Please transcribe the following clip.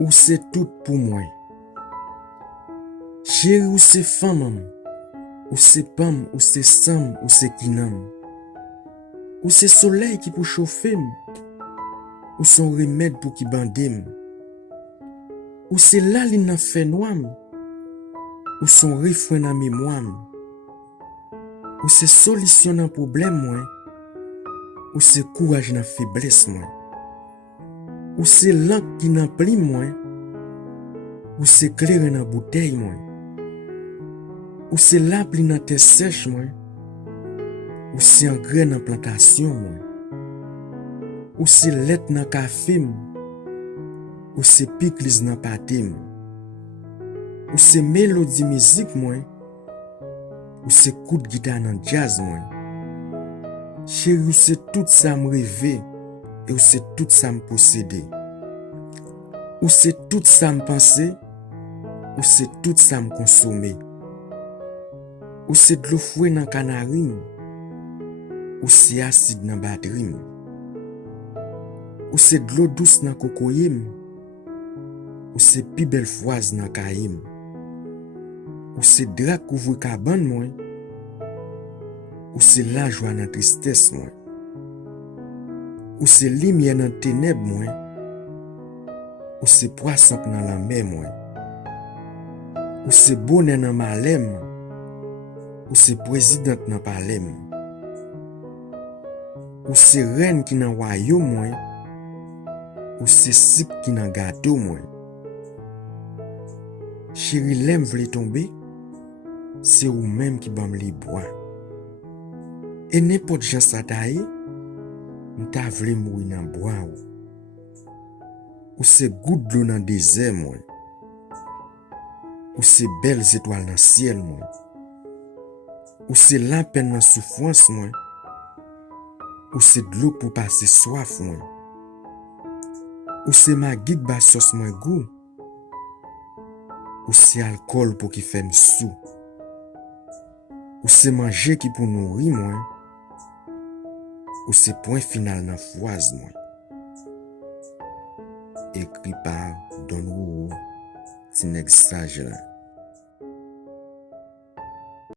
Ou c'est tout pour moi. Chéri ou c'est femme, ou c'est pam, ou c'est sam, ou c'est kinam. Ou c'est soleil qui pour chauffer, ou son remède pour qui bandem. Ou c'est là li nan fait noir, ou son refrain dans mémoire. Ou c'est solution dans problème moi, ou c'est courage dans faiblesse moi. Ou c'est lampe qui nan pli moi, ou c'est clair dans bouteille moi. Ou c'est la pli dans terre sèche moi, ou c'est engrais dans plantation moi. Ou c'est lait dans café moi, ou c'est piclis dans pâté moi. Ou c'est mélodie musique moi, ou c'est coup de guitare dans jazz moi. Chéri, ou c'est tout ça me rêver, et ou c'est tout ça me posséder. Ou c'est tout ça me penser, ou c'est tout ça me consommer. Ou c'est de l'eau fouet dans canari, ou c'est acide dans batterie. Ou c'est de l'eau douce dans cocoyer, ou c'est pi belle froise dans caïm. Ou c'est drap couvre cabane moi, ou c'est la joie dans tristesse moi. Ou c'est lumière dans ténèbres moi, ou c'est poisson dans la mer moi. Ou c'est bonheur dans malheur, ou c'est président dans palais. Ou c'est reine qui dans royaume moi, ou c'est sip qui dans gâteau moi. Chéri, l'aime vle tomber, c'est ou même qui bam li bois. Et n'importe gens sa taille, m'ta vle mourir dans bois ou c'est goutte d'eau dans désert moi. Ou c'est belles étoiles dans ciel moi. Ou c'est la peine dans souffrance moi. Ou c'est de l'eau pour passer soif moi. Ou c'est ma guide bas sauce moi goût. Ou c'est alcool pour qui fait sous. Ou c'est manger qui pour nourrir moi. Ou c'est point final dans froise moi. Écrit par Don Rouault, c'est n'exagère.